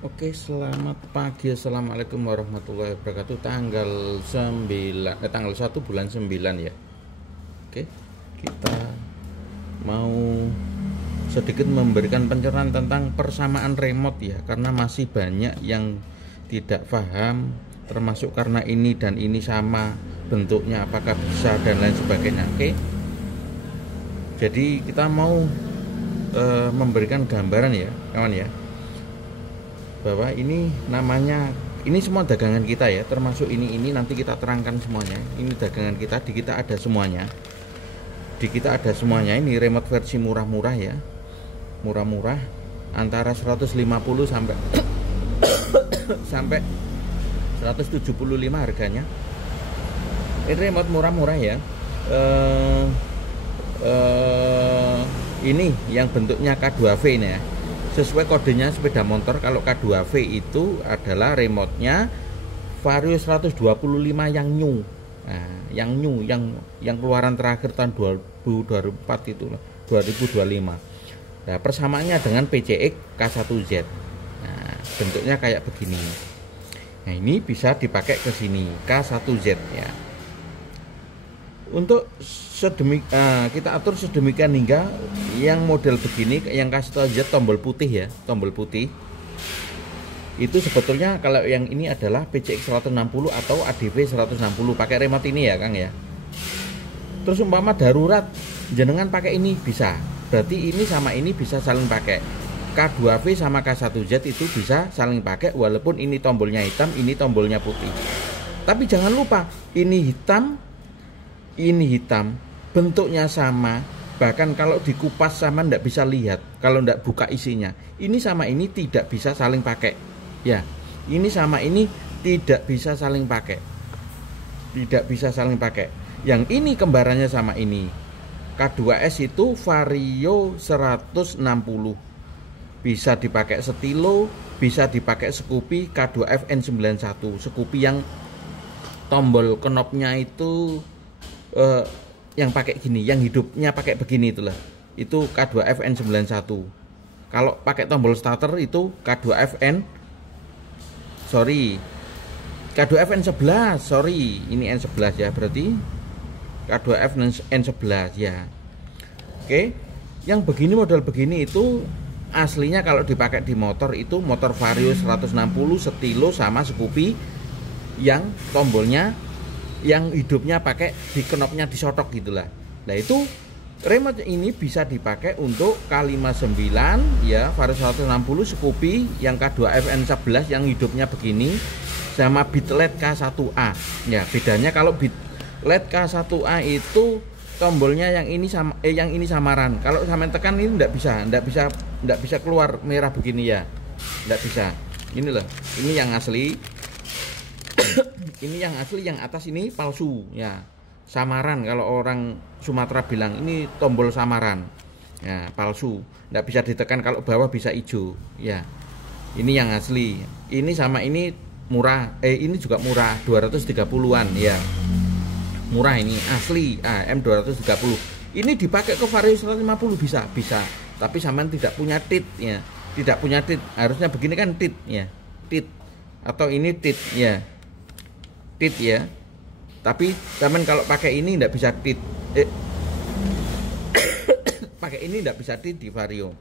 Oke, selamat pagi. Assalamualaikum warahmatullahi wabarakatuh. Tanggal 1 bulan 9 ya. Oke, kita mau sedikit memberikan pencerahan tentang persamaan remote ya, karena masih banyak yang tidak paham, termasuk karena ini dan ini sama bentuknya, apakah bisa dan lain sebagainya. Oke. Jadi kita mau memberikan gambaran ya, kawan ya, bahwa ini namanya, ini semua dagangan kita ya, termasuk ini nanti kita terangkan semuanya. Ini dagangan kita, di kita ada semuanya, di kita ada semuanya. Ini remote versi murah-murah ya, murah-murah antara 150 sampai sampai 175 harganya. Ini remote murah-murah ya. Ini yang bentuknya K2V ini ya, sesuai kodenya sepeda motor. Kalau K2V itu adalah remote-nya Vario 125 yang new. Nah, yang new, yang keluaran terakhir tahun 2024 itu 2025. Nah, persamaannya dengan PCX K1Z. Nah, bentuknya kayak begini. Nah, ini bisa dipakai ke sini K1Z ya. Untuk kita atur sedemikian hingga yang model begini, yang K1Z tombol putih ya, tombol putih itu sebetulnya kalau yang ini adalah PCX 160 atau ADV 160 pakai remote ini ya Kang ya. Terus umpama darurat jenengan pakai ini bisa, berarti ini sama ini bisa saling pakai. K2V sama K1Z itu bisa saling pakai walaupun ini tombolnya hitam, ini tombolnya putih. Tapi jangan lupa, ini hitam, ini hitam, bentuknya sama, bahkan kalau dikupas sama ndak bisa lihat kalau ndak buka isinya. Ini sama ini tidak bisa saling pakai ya, ini sama ini tidak bisa saling pakai, tidak bisa saling pakai. Yang ini kembarannya sama ini, K2S itu Vario 160, bisa dipakai stilo, bisa dipakai Scoopy. K2F N91 Scoopy yang tombol knopnya itu yang pakai gini, yang hidupnya pakai begini itulah, itu K2F N91. Kalau pakai tombol starter itu K2F N11, sorry, ini N11 ya, berarti K2F N11 ya. Oke, yang begini, model begini itu aslinya kalau dipakai di motor itu motor Vario 160 stilo sama Scoopy yang tombolnya, yang hidupnya pakai di knopnya disotok gitulah. Nah itu remote ini bisa dipakai untuk K59 ya, Vario 160 Scoopy yang K2F N11 yang hidupnya begini, sama BitLed K1A ya. Bedanya kalau BitLed K1A itu tombolnya yang ini sama, yang ini samaran. Kalau sampai tekan ini enggak bisa keluar merah begini ya, enggak bisa. Ini loh, ini yang asli. Ini yang asli, yang atas ini palsu ya, samaran. Kalau orang Sumatera bilang ini tombol samaran ya, palsu, nggak bisa ditekan. Kalau bawah bisa hijau ya. Ini yang asli. Ini sama ini murah, ini juga murah, 230-an ya, murah. Ini asli M230. Ini dipakai ke Vario 150 bisa, tapi sampean tidak punya tit ya, tidak punya tit. Harusnya begini kan tit ya, tit, atau ini tit ya, tit ya. Tapi teman kalau pakai ini ndak bisa tit, pakai ini ndak bisa tit di Vario.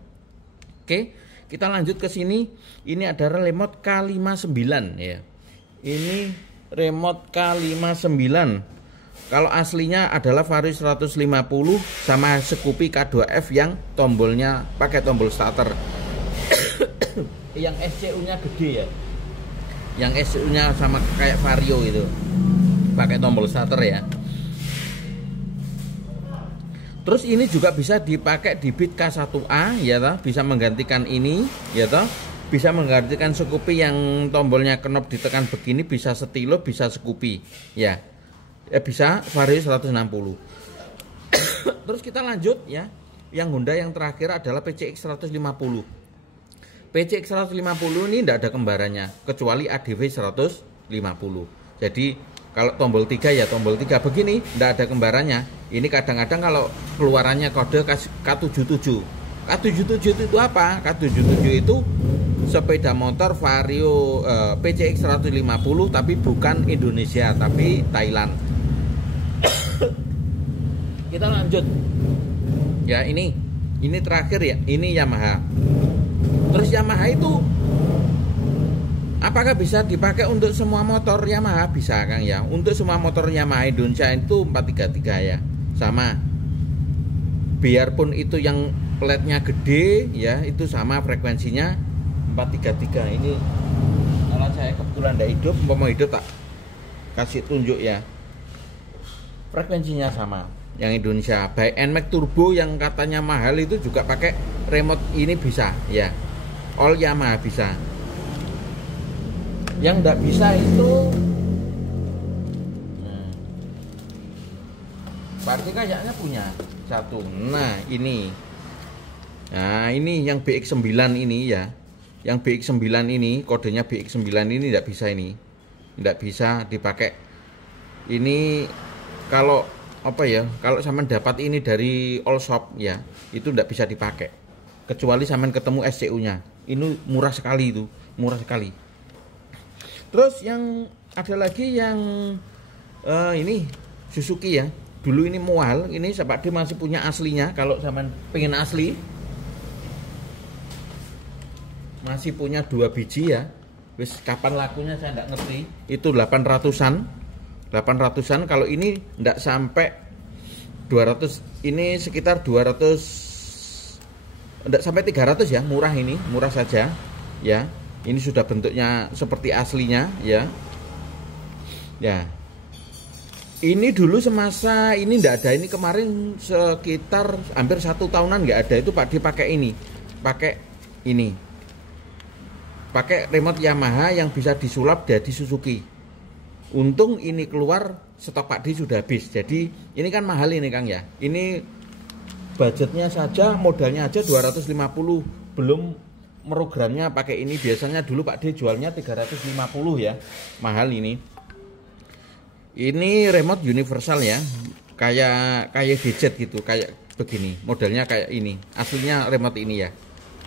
Oke, kita lanjut ke sini. Ini ada remote K59 ya. Ini remote K59. Kalau aslinya adalah Vario 150 sama Scoopy K2F yang tombolnya pakai tombol starter. Yang SCU-nya gede ya, yang SU-nya sama kayak Vario itu, pakai tombol starter ya. Terus ini juga bisa dipakai di Bit K1A ya toh, bisa menggantikan ini ya toh, bisa menggantikan Scoopy yang tombolnya knop ditekan begini, bisa stilo, bisa Scoopy ya. Bisa Vario 160. Terus kita lanjut ya. Yang Honda yang terakhir adalah PCX 150. PCX 150 ini tidak ada kembarannya kecuali ADV 150. Jadi kalau tombol 3 ya tombol 3 begini, tidak ada kembarannya. Ini kadang-kadang kalau keluarannya kode K77. K77 itu apa? K77 itu sepeda motor Vario PCX 150 tapi bukan Indonesia tapi Thailand. Kita lanjut ya, ini terakhir ya, ini Yamaha. Terus Yamaha itu apakah bisa dipakai untuk semua motor Yamaha? Bisa Kang ya, untuk semua motor Yamaha Indonesia itu 433 ya, sama. Biarpun itu yang platnya gede ya, itu sama frekuensinya 433. Ini kalau saya kebetulan tidak hidup, mau hidup tak kasih tunjuk ya, frekuensinya sama yang Indonesia. By NMAX Turbo yang katanya mahal itu juga pakai remote ini bisa ya, all Yamaha bisa. Yang tidak bisa itu Parti kayaknya punya satu. Nah ini yang BX9 ini ya, yang BX9 ini kodenya BX9 ini tidak bisa, ini tidak bisa dipakai. Ini kalau apa ya, kalau sampean dapat ini dari all shop ya, itu tidak bisa dipakai kecuali sampean ketemu SCU nya. Ini murah sekali, itu murah sekali. Terus yang ada lagi yang ini Suzuki ya, dulu ini mual, ini Pak D masih punya aslinya. Kalau sampean pengen asli, masih punya 2 biji ya. Wis kapan lakunya saya tidak ngerti. Itu 800-an. Kalau ini tidak sampai 200, ini sekitar 200, tidak sampai 300 ya, murah, ini murah saja ya. Ini sudah bentuknya seperti aslinya ya. Ya. Ini dulu semasa ini tidak ada, ini kemarin sekitar hampir 1 tahunan nggak ada, itu Pak D pakai ini. Pakai ini. Pakai remote Yamaha yang bisa disulap dari Suzuki. Untung ini keluar stok Pak D sudah habis. Jadi ini kan mahal ini Kang ya. Ini budgetnya saja, modalnya aja 250, belum programnya pakai ini. Biasanya dulu Pak D jualnya 350 ya. Mahal ini. Ini remote universal ya. Kayak gadget gitu, kayak begini. Modelnya kayak ini. Aslinya remote ini ya.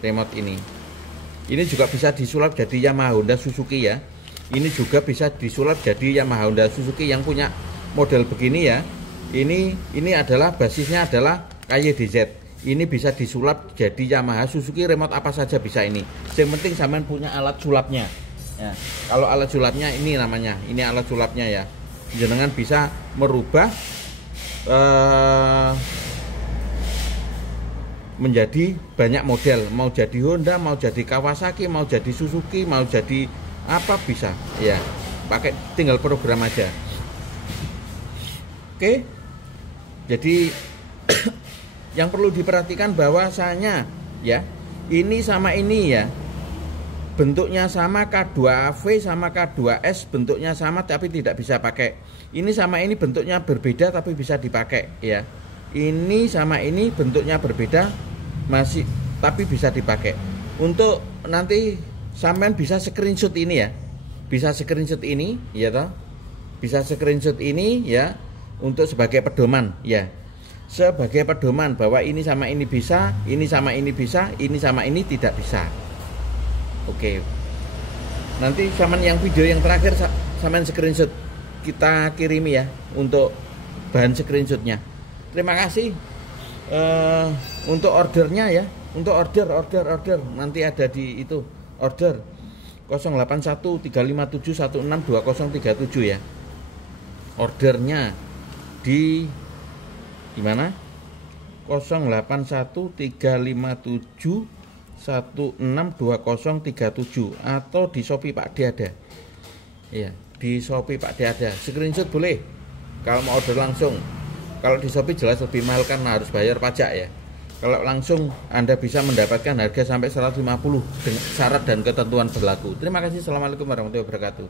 Remote ini. Ini juga bisa disulap jadi Yamaha Honda Suzuki ya. Ini juga bisa disulap jadi Yamaha Honda Suzuki yang punya model begini ya. Ini adalah basisnya adalah KYDZ. Ini bisa disulap jadi Yamaha Suzuki, remote apa saja bisa ini. Yang penting sampean punya alat sulapnya. Ya, kalau alat sulapnya ini namanya, ini alat sulapnya ya. Jenengan bisa merubah menjadi banyak model, mau jadi Honda, mau jadi Kawasaki, mau jadi Suzuki, mau jadi apa bisa ya, pakai tinggal program aja. Oke, jadi yang perlu diperhatikan bahwasanya ya, ini sama ini ya, bentuknya sama, K2AV sama K2S bentuknya sama tapi tidak bisa pakai. Ini sama ini bentuknya berbeda tapi bisa dipakai ya. Ini sama ini bentuknya berbeda masih tapi bisa dipakai. Untuk nanti sampean bisa screenshot ini ya. Bisa screenshot ini ya toh. Bisa screenshot ini ya untuk sebagai pedoman ya. Sebagai pedoman bahwa ini sama ini bisa, ini sama ini bisa, ini sama ini tidak bisa. Oke. Nanti sampean yang video yang terakhir sampean screenshot, kita kirimi ya untuk bahan screenshotnya. Terima kasih. Untuk ordernya ya, untuk order nanti ada di itu order 081357162037 ya. Ordernya di mana? 081357162037 atau di Shopee Pak D ada. Iya, di Shopee Pak D ada. Screenshot boleh. Kalau mau order langsung. Kalau di Shopee jelas lebih mahal karena harus bayar pajak ya. Kalau langsung Anda bisa mendapatkan harga sampai 150 dengan syarat dan ketentuan berlaku. Terima kasih. Assalamualaikum warahmatullahi wabarakatuh.